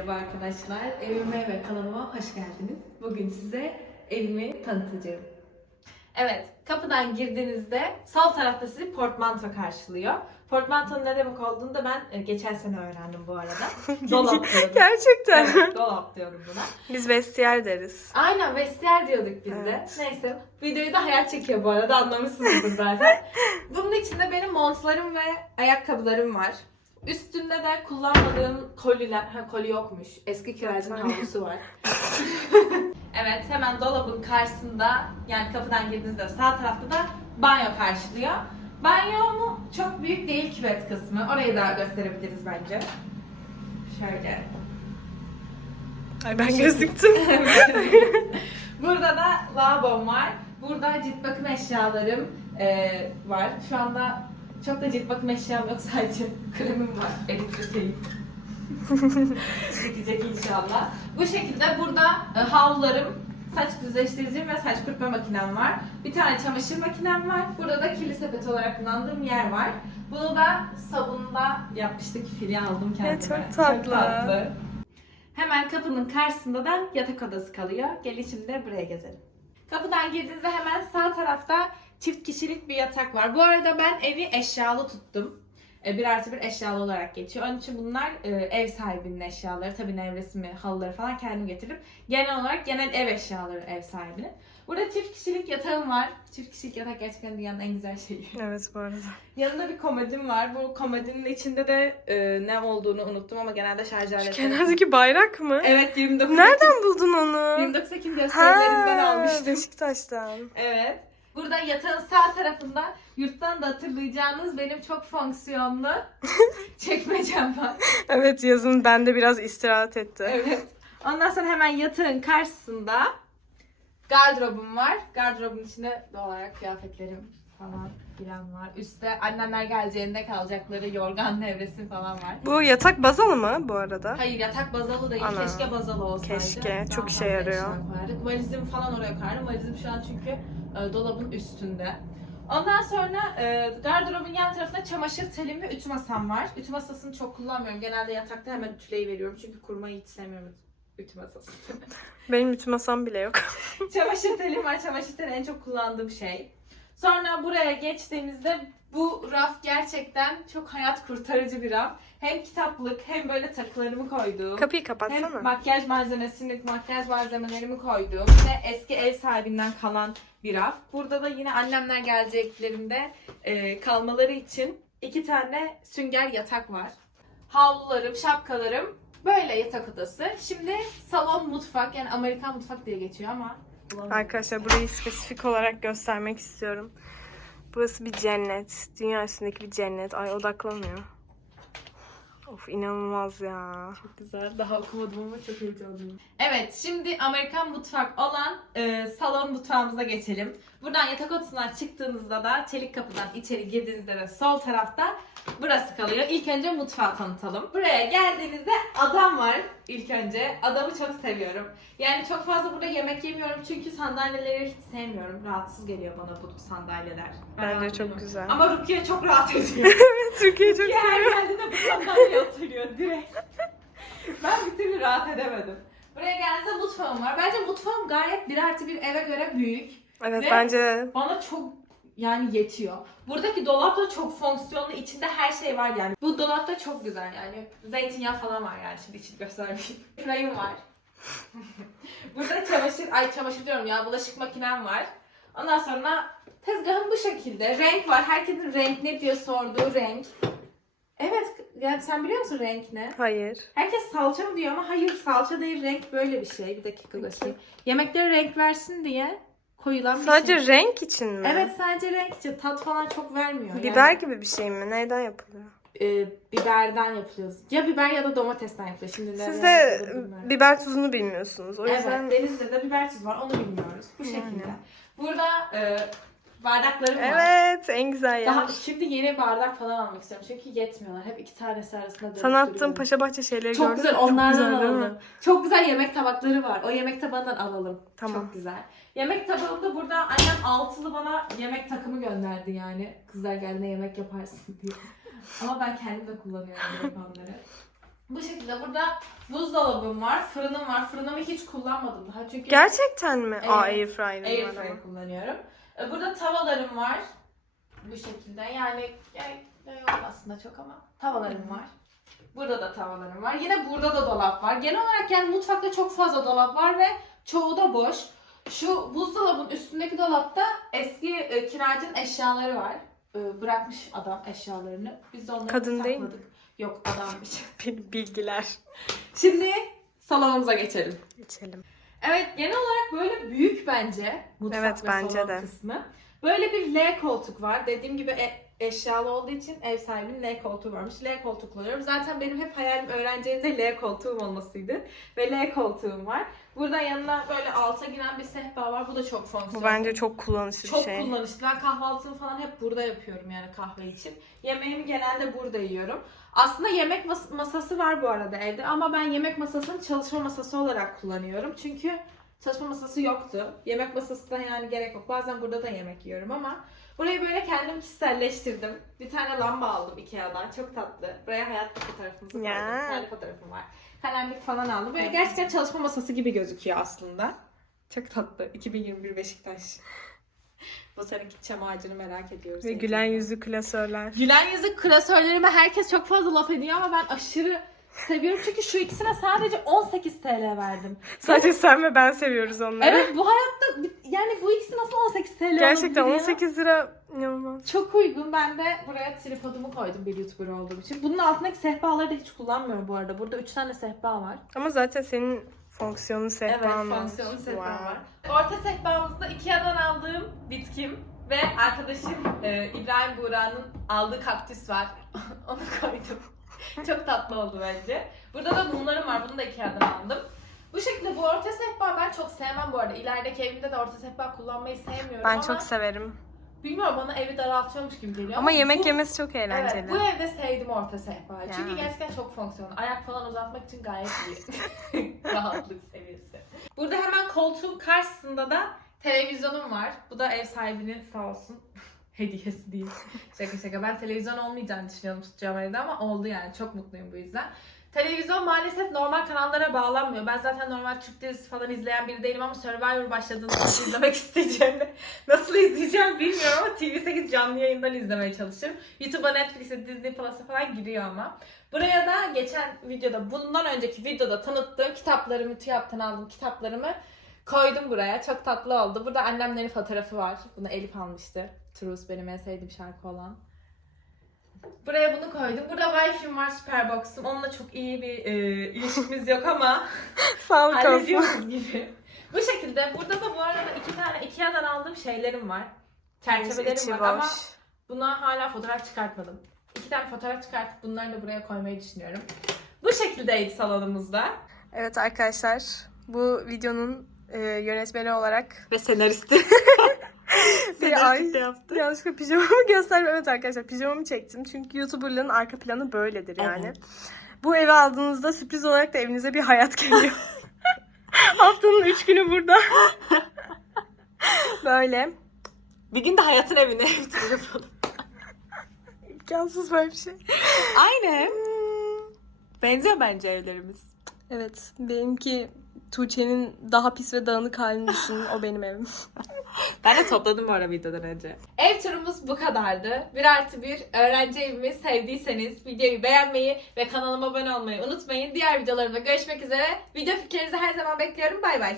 arkadaşlar. Evime ve kanalıma hoş geldiniz. Bugün size evimi tanıtacağım. Evet, kapıdan girdiğinizde sol tarafta sizi portmanto karşılıyor. Portmantonun ne demek olduğunu da ben e, geçen sene öğrendim bu arada. Dolap diyordum. Gerçekten. Evet, dolap diyorum buna. Biz vestiyer deriz. Aynen vestiyer diyorduk biz de. Evet. Neyse. Videoyu da hayat çekiyor bu arada anlamışsınızdır zaten. Bunun içinde benim montlarım ve ayakkabılarım var. Üstünde de kullanmadığım koliler, ha koli yokmuş. Eski kiracının havlusu var. evet hemen dolabın karşısında yani kapıdan girdiğinizde sağ tarafta da banyo karşılıyor. Banyomu çok büyük değil küvet kısmı. Orayı da gösterebiliriz bence. Şöyle. Ay ben gözüktüm. Burada da lavabom var. Burada cilt bakım eşyalarım eee, var. Şu anda çok da cilt bakım eşyam yok sadece kremim var. Eritroteyim. Bitecek inşallah. Bu şekilde burada e, havlularım, saç düzleştiricim ve saç kurutma makinem var. Bir tane çamaşır makinem var. Burada da kirli sepet olarak kullandığım yer var. Bunu da sabunla yapmıştık. Fili aldım kendime. çok tatlı. Hemen kapının karşısında da yatak odası kalıyor. Gelin şimdi buraya gezelim. Kapıdan girdiğinizde hemen sağ tarafta çift kişilik bir yatak var. Bu arada ben evi eşyalı tuttum. E, Bir artı bir eşyalı olarak geçiyor. Onun için bunlar e, ev sahibinin eşyaları. Tabii nevresimi, halıları falan kendim getirdim. Genel olarak genel ev eşyaları ev sahibinin. Burada çift kişilik yatağım var. Çift kişilik yatak gerçekten dünyanın en güzel şeyi. evet bu arada. Yanında bir komodim var. Bu komodinin içinde de e, ne olduğunu unuttum ama genelde şarj Şu aletleri. kenardaki bayrak mı? Evet 29 Nereden buldun onu? 29 Ekim gösterilerinden almıştım. Beşiktaş'tan. Evet. Burada yatağın sağ tarafında yurttan da hatırlayacağınız benim çok fonksiyonlu çekmecem var. Evet yazın bende biraz istirahat etti. Evet. Ondan sonra hemen yatağın karşısında gardırobum var. Gardırobun içinde doğal olarak kıyafetlerim falan filan var. Üstte annemler geleceğinde kalacakları yorgan nevresi falan var. Bu yatak bazalı mı bu arada? Hayır yatak bazalı değil. Ana. Keşke bazalı olsaydı. Keşke, çok Daha işe fazla yarıyor. Valizimi falan oraya koyardım. Valizim şu an çünkü e, dolabın üstünde. Ondan sonra e, gardırobun yan tarafında çamaşır telim ve ütü masam var. Ütü masasını çok kullanmıyorum. Genelde yatakta hemen ütüleyi veriyorum. Çünkü kurmayı hiç sevmiyorum ütü masası. Benim ütü masam bile yok. çamaşır telim var. Çamaşır teli en çok kullandığım şey. Sonra buraya geçtiğimizde bu raf gerçekten çok hayat kurtarıcı bir raf. Hem kitaplık hem böyle takılarımı koyduğum. Kapıyı Hem kapatsana. makyaj malzemesini, makyaj malzemelerimi koyduğum ve eski ev sahibinden kalan bir raf. Burada da yine annemler geleceklerinde e, kalmaları için iki tane sünger yatak var. Havlularım, şapkalarım böyle yatak odası. Şimdi salon mutfak yani Amerikan mutfak diye geçiyor ama. Arkadaşlar burayı spesifik olarak göstermek istiyorum. Burası bir cennet. Dünya üstündeki bir cennet. Ay odaklamıyor. Of inanılmaz ya. Çok güzel. Daha okumadım ama çok heyecanlıyım. Evet, şimdi Amerikan mutfak olan e, salon mutfağımıza geçelim. Buradan yatak odasından çıktığınızda da çelik kapıdan içeri girdiğinizde de sol tarafta burası kalıyor. İlk önce mutfağı tanıtalım. Buraya geldiğinizde adam var ilk önce. Adamı çok seviyorum. Yani çok fazla burada yemek yemiyorum çünkü sandalyeleri hiç sevmiyorum. Rahatsız geliyor bana bu sandalyeler. Ben Bence çok güzel. Ama Rukiye çok rahat ediyor. Türkiye çok Rukiye her geldiğinde bu sandalyeye oturuyor direkt. ben bir türlü rahat edemedim. Buraya geldiğinizde mutfağım var. Bence mutfağım gayet bir artı bir eve göre büyük. Evet Ve- bence Bana çok yani yetiyor. Buradaki dolap da çok fonksiyonlu. içinde her şey var yani. Bu dolap da çok güzel yani. Zeytinyağı falan var yani. Şimdi içini göstermeyeyim. Rayım var. Burada çamaşır, ay çamaşır diyorum ya bulaşık makinem var. Ondan sonra tezgahım bu şekilde. Renk var. Herkesin renk ne diye sorduğu renk. Evet, yani sen biliyor musun renk ne? hayır. Herkes salça mı diyor ama hayır salça değil renk böyle bir şey. Bir dakika göstereyim. Yemeklere renk versin diye koyulan bir Sadece şey. renk için mi? Evet sadece renk için tat falan çok vermiyor. Yani, Biber gibi bir şey mi? Neyden yapılıyor? e, biberden yapılıyor. Ya biber ya da domatesten yapılıyor. Şimdi Siz de biber tuzunu bilmiyorsunuz. O yüzden Evet Denizli'de de biber tuzu var onu bilmiyoruz. Bu şekilde. Burada e, bardaklarım var. Evet, en güzel yer. Daha şimdi yeni bardak falan almak istiyorum çünkü yetmiyorlar. Hep iki tanesi arasında dönüp Sana attığım duruyorum. Paşa Bahçe şeyleri Çok gördün güzel mü? onlardan güzel, değil mi? alalım. Çok güzel yemek tabakları var. O yemek tabağından alalım. Tamam. Çok güzel. Yemek tabağında burada annem altılı bana yemek takımı gönderdi yani. Kızlar geldiğinde yemek yaparsın diye. Ama ben kendim de kullanıyorum böyle onları. Bu şekilde burada buzdolabım var, fırınım var. Fırınımı hiç kullanmadım daha çünkü Gerçekten mi? Evet. Aa airfryer'ım var Airfryer ama. kullanıyorum. E, Burada tavalarım var. Bu şekilde. Yani, yok aslında çok ama tavalarım var. Burada da tavalarım var. Yine burada da dolap var. Genel olarak yani mutfakta çok fazla dolap var ve çoğu da boş. Şu buzdolabın üstündeki dolapta eski e, kiracının eşyaları var. E, bırakmış adam eşyalarını. Biz de onları Kadın değil mi? Yok adammış. Benim bilgiler. Şimdi salonumuza geçelim. Geçelim. Evet genel olarak böyle büyük bence mutfak Evet, ve bence salon de. kısmı. Böyle bir L koltuk var. Dediğim gibi e- eşyalı olduğu için ev sahibinin L koltuğu varmış. L koltuk kullanıyorum. Zaten benim hep hayalim öğrenci L koltuğum olmasıydı. Ve L koltuğum var. Burada yanına böyle alta giren bir sehpa var. Bu da çok fonksiyonlu. Bu bence çok kullanışlı Çok bir şey. kullanışlı. Ben kahvaltımı falan hep burada yapıyorum yani kahve için. Yemeğimi genelde burada yiyorum. Aslında yemek mas- masası var bu arada evde ama ben yemek masasını çalışma masası olarak kullanıyorum. Çünkü çalışma masası yoktu. Yemek masası da yani gerek yok. Bazen burada da yemek yiyorum ama burayı böyle kendim kişiselleştirdim. Bir tane lamba aldım Ikea'dan. Çok tatlı. Buraya hayatta fotoğrafımızı koydum. Bir tane fotoğrafım var. Kalemlik falan aldım. Böyle gerçekten çalışma masası gibi gözüküyor aslında. Çok tatlı. 2021 Beşiktaş. Bu seneki çam ağacını merak ediyoruz. Ve gülen yüzlü klasörler. Gülen yüzlü klasörlerime herkes çok fazla laf ediyor ama ben aşırı seviyorum. Çünkü şu ikisine sadece 18 TL verdim. Sadece sen ve ben seviyoruz onları. Evet bu hayatta yani bu ikisi nasıl 18 TL Gerçekten olabilir ya? 18 lira inanılmaz. Çok uygun. Ben de buraya tripodumu koydum bir YouTuber olduğum için. Bunun altındaki sehpaları da hiç kullanmıyorum bu arada. Burada 3 tane sehpa var. Ama zaten senin fonksiyonlu sehpan Evet, var. fonksiyonlu sehpa Wow. var. Orta sehpamızda Ikea'dan aldığım bitkim ve arkadaşım e, İbrahim Buğra'nın aldığı kaktüs var. Onu koydum. Çok tatlı oldu bence. Burada da mumlarım var. Bunu da Ikea'dan aldım. Bu şekilde bu orta sehpa ben çok sevmem bu arada. İlerideki evimde de orta sehpa kullanmayı sevmiyorum Ben ama çok severim. bilmiyorum bana evi daraltıyormuş gibi geliyor. Ama yemek bu- yemesi çok eğlenceli. Evet, bu evde sevdim orta sehpayı. Çünkü gerçekten çok fonksiyonlu. Ayak falan uzatmak için gayet iyi. Rahatlık seviyesi. Burada hemen koltuğun karşısında da televizyonum var. Bu da ev sahibinin sağ olsun hediyesi değil. Şaka şaka. Ben televizyon olmayacağını düşünüyordum tutacağım evde ama oldu yani. Çok mutluyum bu yüzden. Televizyon maalesef normal kanallara bağlanmıyor. Ben zaten normal Türk dizisi falan izleyen biri değilim ama Survivor başladığında izlemek isteyeceğimi, nasıl izleyeceğim bilmiyorum ama TV8 canlı yayından izlemeye çalışırım. YouTube'a, Netflix'e, Disney Plus'a falan giriyor ama. Buraya da geçen videoda, bundan önceki videoda tanıttığım kitaplarımı, TÜYAP'tan aldığım kitaplarımı koydum buraya. Çok tatlı oldu. Burada annemlerin fotoğrafı var. Bunu Elif almıştı. Trus benim en sevdiğim şarkı olan. Buraya bunu koydum. Burada Wi-Fi'm var, Superbox'um. Onunla çok iyi bir e, ilişkimiz yok ama Sağlık olsun. hallediyoruz gibi. Bu şekilde. Burada da bu arada iki tane Ikea'dan aldığım şeylerim var. Çerçevelerim var boş. ama buna hala fotoğraf çıkartmadım. İki tane fotoğraf çıkartıp bunları da buraya koymayı düşünüyorum. Bu şekildeydi salonumuzda. Evet arkadaşlar bu videonun e, yönetmeni olarak Ve senaristi. bir ay yanlışlıkla pijamamı göstermem. Evet arkadaşlar pijamamı çektim. Çünkü YouTuber'ların arka planı böyledir yani. Evet. Bu evi aldığınızda sürpriz olarak da evinize bir hayat geliyor. Haftanın 3 günü burada. Böyle. Bir gün de hayatın evine ev yapalım. İmkansız böyle bir şey. Aynen. Benziyor bence evlerimiz. Evet benimki Tuğçe'nin daha pis ve dağınık halini düşünün. O benim evim. Ben de topladım bu arada videodan önce. Ev turumuz bu kadardı. Bir artı bir öğrenci evimi sevdiyseniz videoyu beğenmeyi ve kanalıma abone olmayı unutmayın. Diğer videolarımda görüşmek üzere. Video fikirlerinizi her zaman bekliyorum. Bay bay.